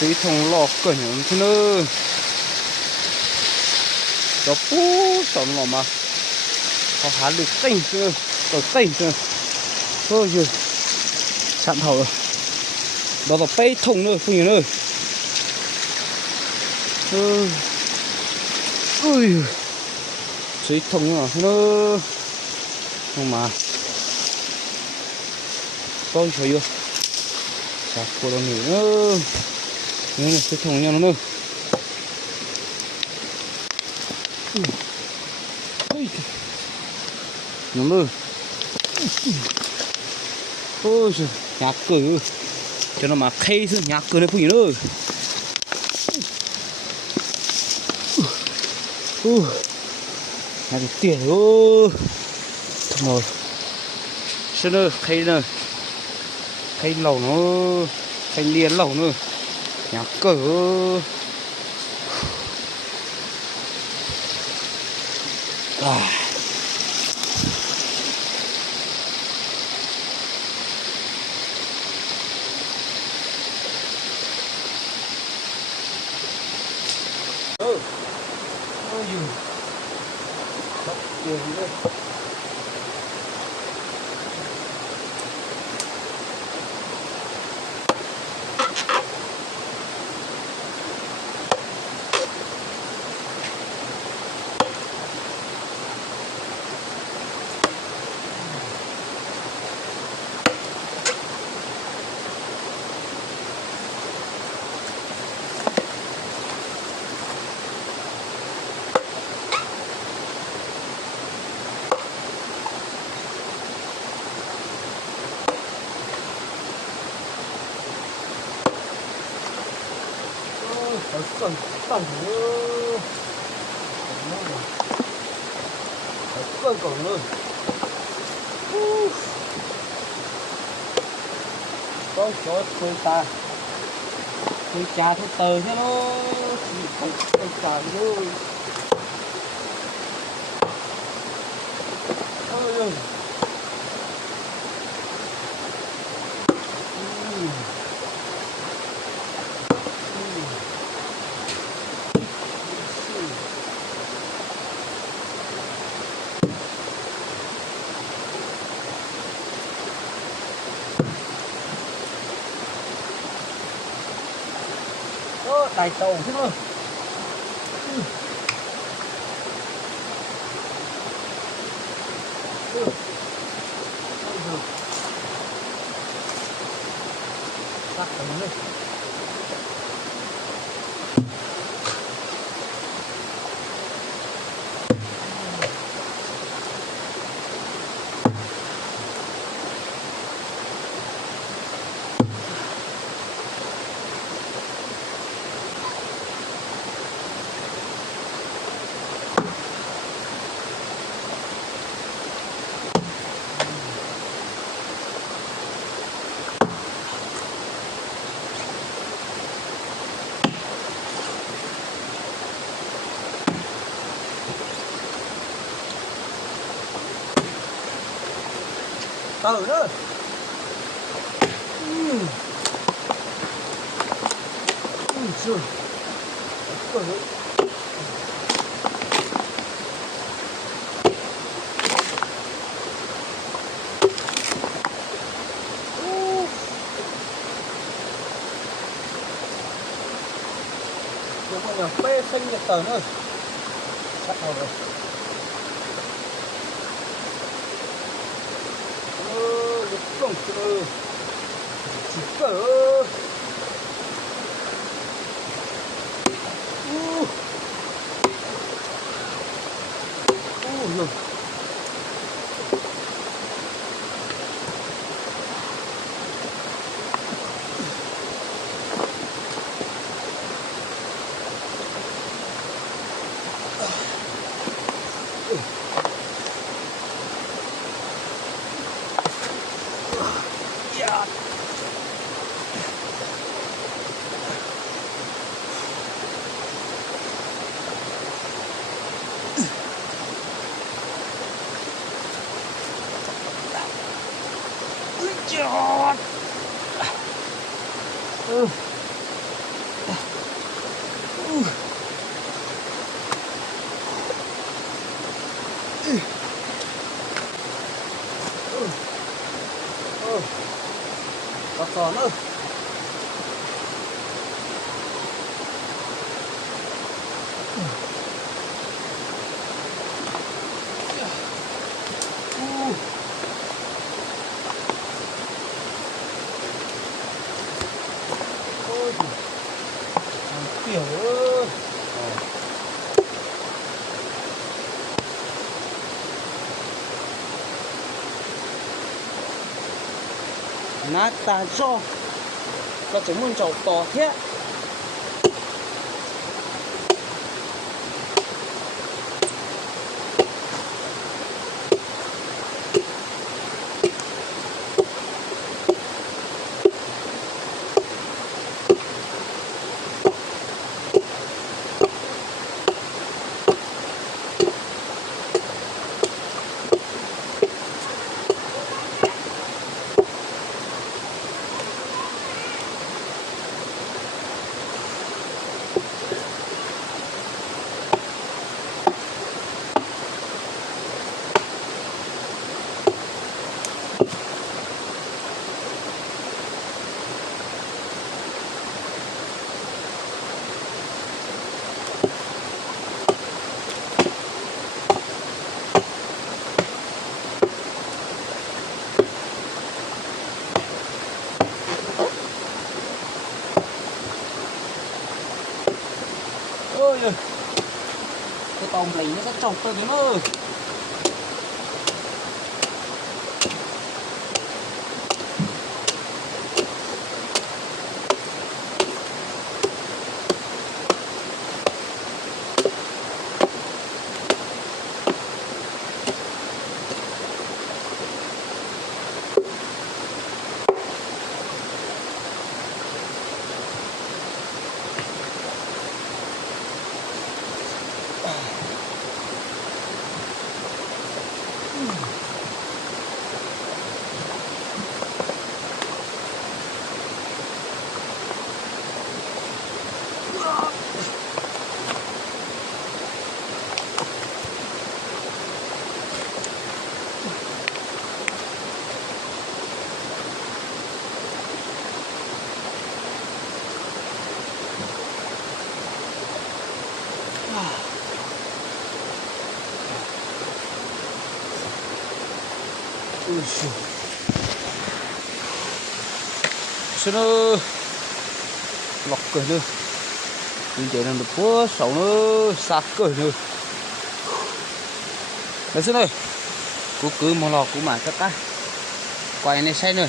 suy thông lọ cẩn thận thế nữa đó bú tao lọ mà họ há được tinh nữa tao tinh nữa thôi rồi sẵn hậu rồi đó là bay thông nữa không nữa ui suy thông nó không mà con chơi vô sạc cô đồng nữa nhưng suy thông nhau nó nữa nó nữa ôi giời nhạc cười cho nó mà khay chứ nhạc cười này phụ nữa nhạc tiền ôi rồi xem nữa khay lẩu nó khay liền lẩu nữa nhạc cười ôi giời sắp tiền đây còn tổng nữa còn nữa có chỗ tôi ta tôi trà tôi tờ chứ nó tôi trà thôi ôi đại tàu chứ thôi tắt tầng đi từ đó trời đúng rồi phê sinh nhật tờ nữa sắp rồi không cơ chỉ cỡ rồi Kiểu ơi. Nát ta cho có chúng mình chậu to thế. Ôi ơi, cái tôm lì nó sẽ trột tôi nữa. Xin ơi, lọc cười nữa, mình chạy đang được quá sáu nữa, sạc cười nữa. Đấy xin ơi, cứ mà lọc cứ mà các cái quay này say nữa.